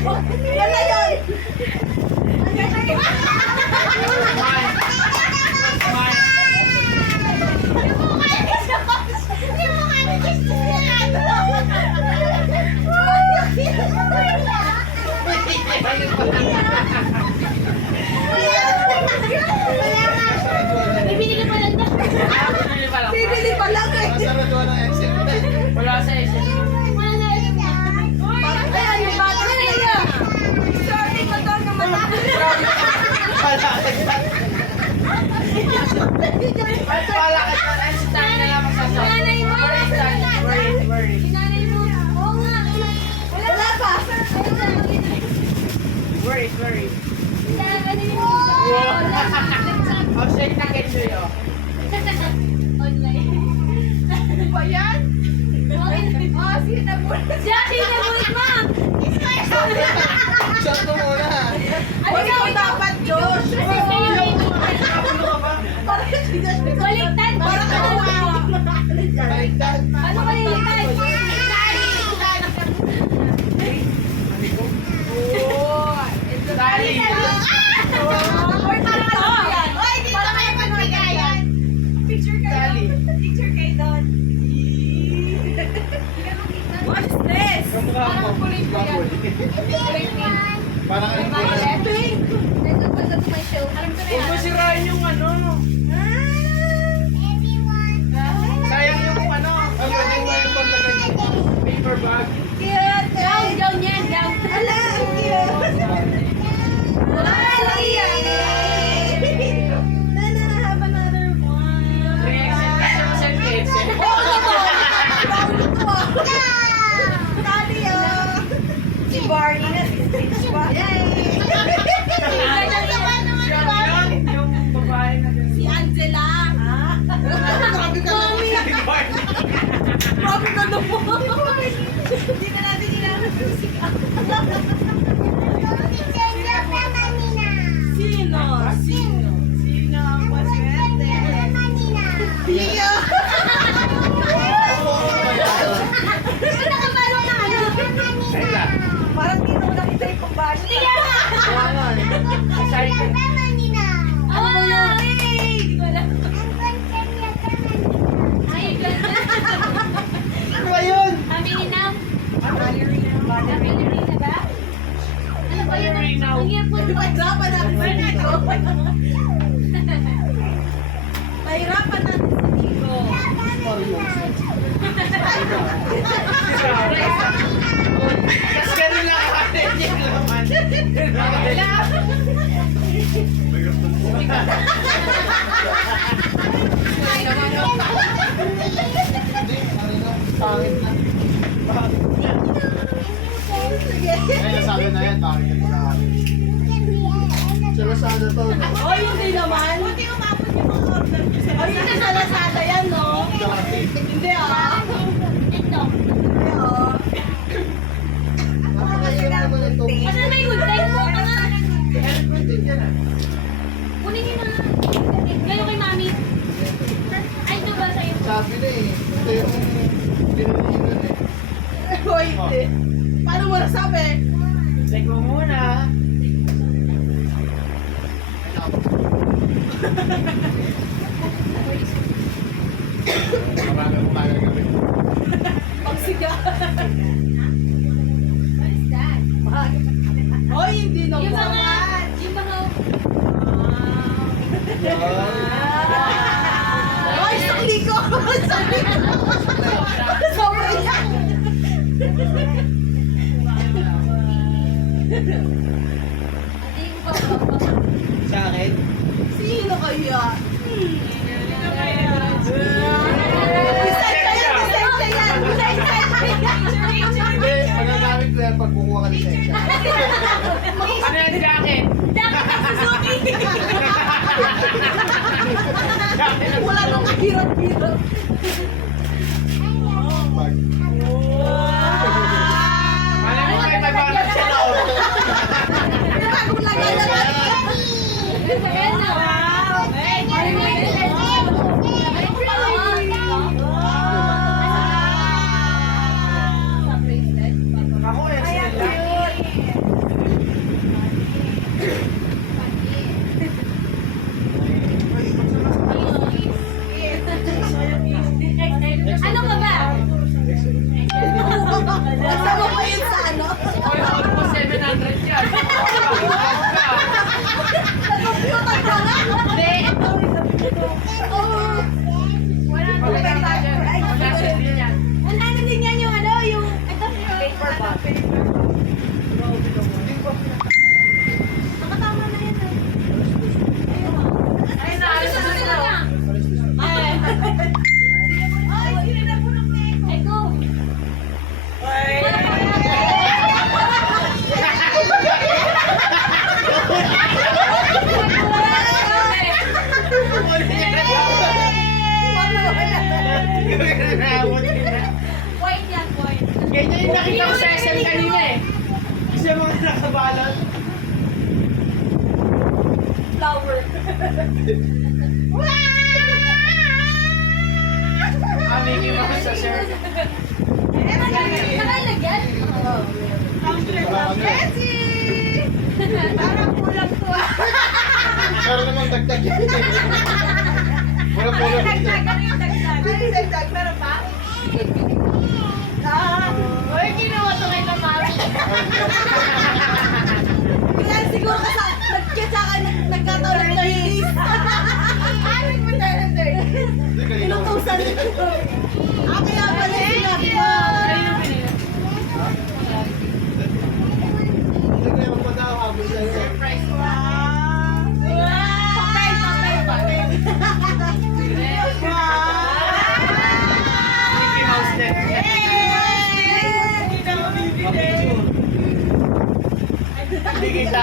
Yan na yun! Bibili pa lang. Bibili pa lang eh. Wala sa SM. Wala na yun. Ayan, yung bata na yun. Sorry ko daw naman. Ay, pala ka na. Ay, si Tanya na lang magsasabi. Nanay mo. Where is Tanya? Where is? Nanay mo. Oo nga. Wala pa. Where is? Nanay mo. Oh, shake na kayo sa'yo. Online. Ano ba yan? Oh, sinabulit. Sinabulit mo. Shot mo muna. Ano ikaw dapat, Josh? Kasi kayo may Baliktad. baliktad. Para ka Baliktad. Ano baliktad? Dali. Or para ka yan. Oy, dito kayo magbigayan. Picture kayo. Picture kayo doon. What is this? Kamukha mo. Parang ano po na. Huwag mo sirain yung ano. Sayang yung ano. Ang pwede mo yung paglagay mo. Paper bag. Cute. Gown, gown yan, gown. Ala, ang cute. Ay, Nana, have another one. Re-exit kasi mo sa exit. Dali, oh. Si Barney na, si Stitch pa. Yung babae na din. Si Angela. Grabe ka naman. Grabe ka naman. Hindi na natin kailangan music. Sino? Sino ang maswerte? Tia! Parang di naman nakita yung pambash. Tia! Wala nga eh. Sorry ka. Ano ba yun? Hindi ko alam. Ay, ganda. Ano ba yun? Family now? Family ba? Ano ba yun? Family now. Ang earphone mo. Mahirapan natin sa Nico. Mahirapan natin sa Nico. Tapos ganun lang ako. Yung laman. Hindi, ano na. Pangit na. Sige. Ay, nasabi na yan. Pangit na sa akin. Sa Lazada to. Oh, hindi naman. Buti umabot yung mga order niyo sa Lazada. Oh, hindi sa Lazada yan, no? Dati. Hindi, ah. Ito. Hindi, ah. Napakahirap naman ito. Asan may good time mo? Pwede yan ah. Kunin niyo na. Gayo kay mami. Ay, ito ba sa'yo? Sabi na eh. Ito yung pinanigan eh. Oh, hindi. Paano mo nasabi? Check mo muna. Marami akong magagabi. Pagsiga. What is that? Oy, hindi na Yung po. mga... Oy, sakli ko. Sakli ko. Sobrang yan. Sa akin? Sino kaya? Sino kaya? Lisensya yan, lisensya yan. Lisensya yan. Hindi, magagamit ko yan pag kukuha ka ng lisensya. Ano yung jacket? Dapat ang Suzuki! Wala nang kahirap-hirap. Pag Alam mo may mabalat sa loob. Bagong lagay na lang. Ayan na. Ay, may Ako eh, sila. Ganyan yung nakita ko sa SM kanina eh. Kasi yung mga nakabalot. Flower. Mickey Mouse sa shirt. Nakalagyan? Jessie! Parang kulang to ah. Meron namang dagdag yun. Wala po lang. Dagdag, ano yung dagdag? Ano yung dagdag? Meron pa? Uy, ginawa to kay Mami. Kaya siguro kasi nagkataon ng 30s. Ano mo tayo ng 30s? Inutusan nito. Kaya pala sinabi mo. Hindi ko yung padaw habol sa'yo. Surprise mo. Mickey Mouse din. Hindi kita.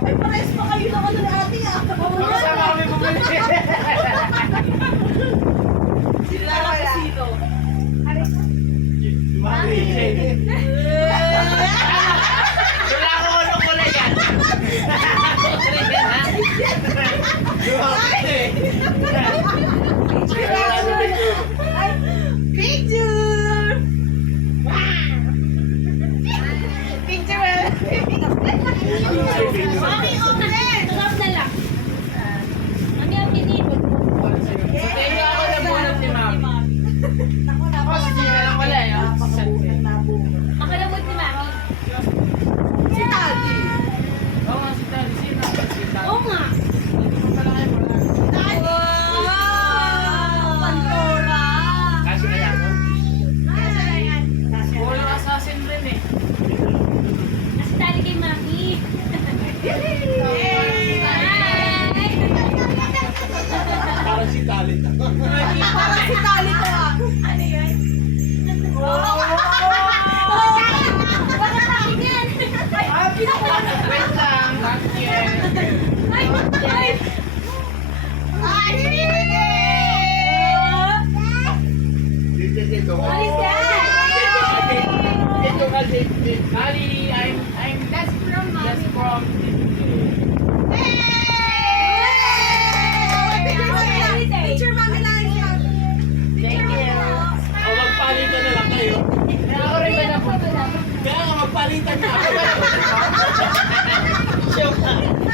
Ay, pares pa kayo naman ng ate ah. Kasama kami bumili. Sila lang sino? Mami. Wala ko anong kulay yan. Kulay yan ha. Ay, picture! Picture well. Mami, open! Sarap na lang. Mami, ang pinipot. Kaya ako nabunot ni Mami. Ako si Gina lang wala eh. Makalabot ni Mami. Si Tati. Oo nga si Tali. Sino ako si Tali? Oo nga. Hindi mo pala kayo wala. Wow! Pandora! Kasi kaya ako. Kasi na yan. Puro assassin rin eh. Kasi tali kay Mami. Parang si Tali. Parang si Tali ko ah. Ano yun? Bakit akin yan? Wait lang. Not yet. Ay, ay. Dito. What is that? Ito kasi. Ali, I'm That's from just Mami. from Picture mami lang yan. Thank you. O magpalitan na lang kayo. Kaya ako rin ba na po? Kaya nga magpalitan na ako.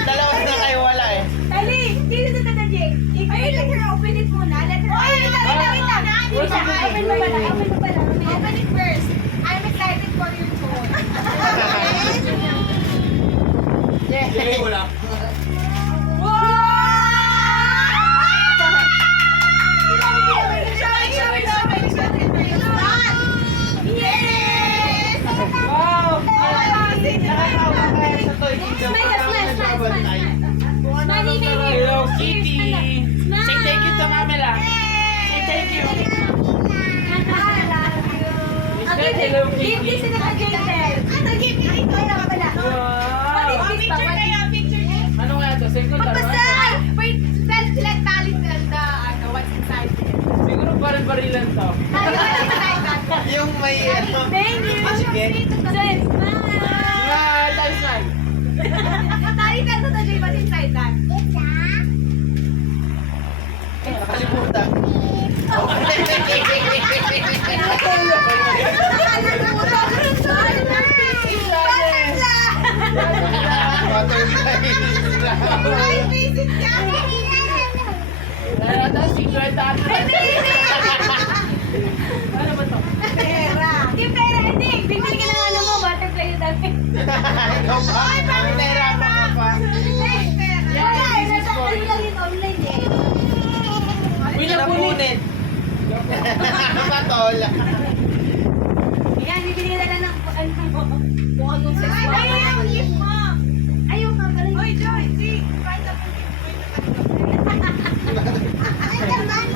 Dalawa na kayo wala eh. Tali, dito sa tata Jay. Ay, let her open it muna. Let her open it. Wait lang. Open mo pala. Open mo pala. Open it first. I'm excited for your phone. Sige mo lang. Wow! Nakakawa kayo sa Toy Kingdom. Mami, Hello, Kitty! Say thank you to Mami lang. Say thank you. Hello, Kitty. Ano nga ito? Second or what? Siguro baril-barilan to. Yung may ano. Thank you. Sige. Smile. Smile! Tayo smile. Nakalimutan. Ay, visit ka! Ano ito? Secret ano? Ano ba ito? Pera! Hindi pera, hindi. Bibili ka ng ano mo, butterfly yung dami. Ikaw ba? Nahirapan ka pa. Wala, nasa ano lang yun online eh. Uy, napunit. Patol. Yan, bibili na lang ng ano mo. Kung anong sex mo. Ayaw ka pala. Oy, Joy! See!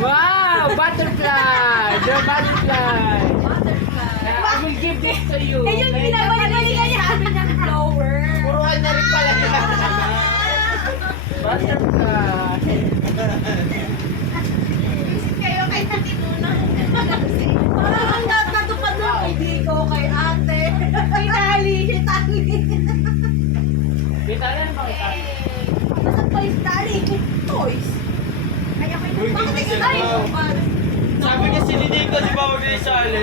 Wow! Butterfly! The butterfly! I will give this to you. Eh, yung pinabalik-balik ka niya. Sabi niya flower. Puruhan na rin pala yan. Butterfly. Nasaan pa yung tali? Toys. Kaya ko Uy, Bakit hindi ay, sila. ay, Sabi kasi ni Nico, di ba huwag yung sali?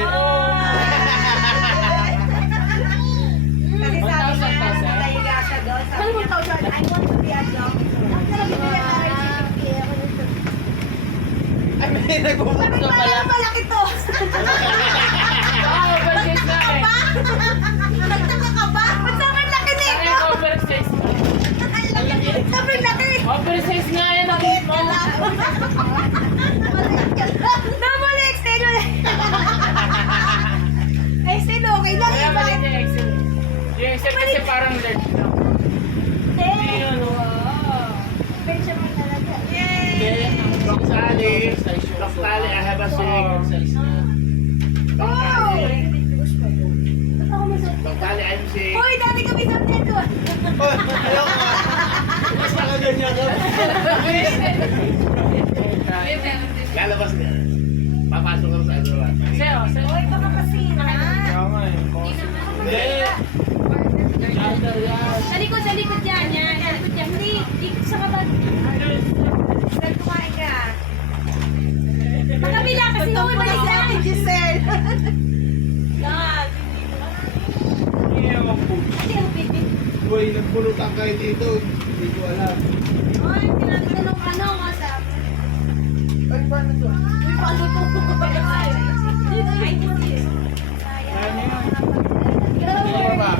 Kasi sabi niya, nahiga siya doon. Sabi Ano niya, bang tawag? I want to be a doctor. Ay, may nagbubuk ka pala. Malaki to. Oo, overseas na eh. Nagtaka ka ba? Ba't sobrang laki Ay, nito? overseas na. Sobrang laki. Overseas nga yan ang mo. Double XL ulit. XL okay lang. Kaya Iba. maliit yung Excel. Yung Excel kasi parang large lang. Hindi yun, oh. Benjamin talaga. Hindi, ang block tali. Block tali, I have a sick. Block tali. Block tali, I'm sick. Hoy, dati kami sa nito. Ayaw ka. Mas nakaganyan ka. Lalabas niya. Papasok ka sa ano. Hoy, baka masira. Hindi. Charter yan. Sa likod yan, yan. Sa likod yan. Hindi, dito sa kabag. Saan kumain ka? Makabila kasi Ito huwag pala balik si lang. Ate Giselle. Yan. Ewan ko. Hindi ako baby. Uy, nagpulutan kayo dito. Hindi ko alam. Ay, tinatanong ano nga sa akin. Uy, paano to? Ay, hindi. Ano yun? Grabe. ba?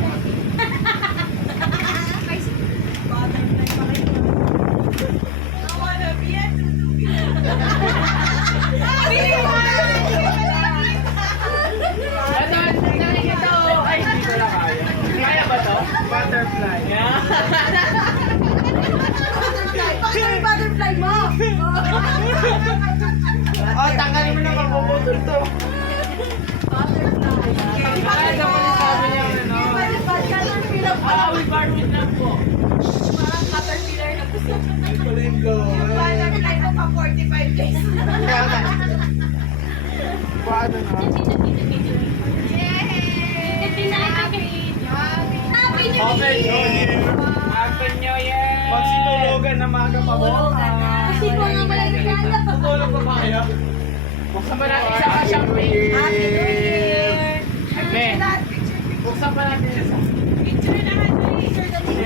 Ito, nakikita ko. Ay, hindi ko lang kaya. Kaya ba to? Butterfly. Yeah. Bakit yung butterfly mo? Oh, tanggalin mo na mapuputol to. Kaya ka pa rin sabi niya, ano? Ah, we barwood lang po. Parang caterpillar na gusto. Palingo. Butterfly mo pa 45 days. Paano na? Happy New Year! Happy New Year! Magsinulugan na maga pa mo. Kasi ko nga pala nilala. Tutulog pa ba kayo? Buksan ba natin isa ka champagne? Happy New Year! Me, buksan pa natin isa. Picture na nga, picture na din.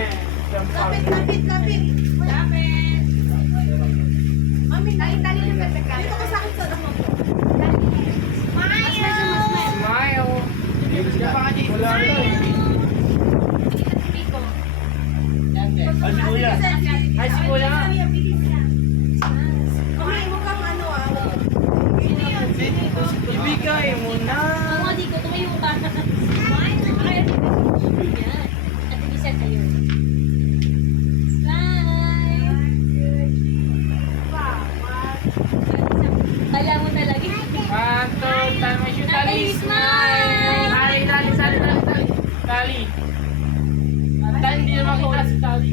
Lapit, lapit, lapit. Lapit. Mami, tali yung pagkakala. Dito ka sa akin sa damo ko. Smile! Diyan pa nga dito. Wala na. Ay, si Kuya. Ay, si Kuya nga. Okay, mukhang ano ah. Ibigay mo na. Mga di ko, tumayo ka. Kaya dito. Yan. At isa kayo. Smile. Kala mo talaga. One, two, tama siya. Tali, Tali, smile! Tali, tali, tali, tali, tali. Tali. Tali, hindi naman kita si Tali.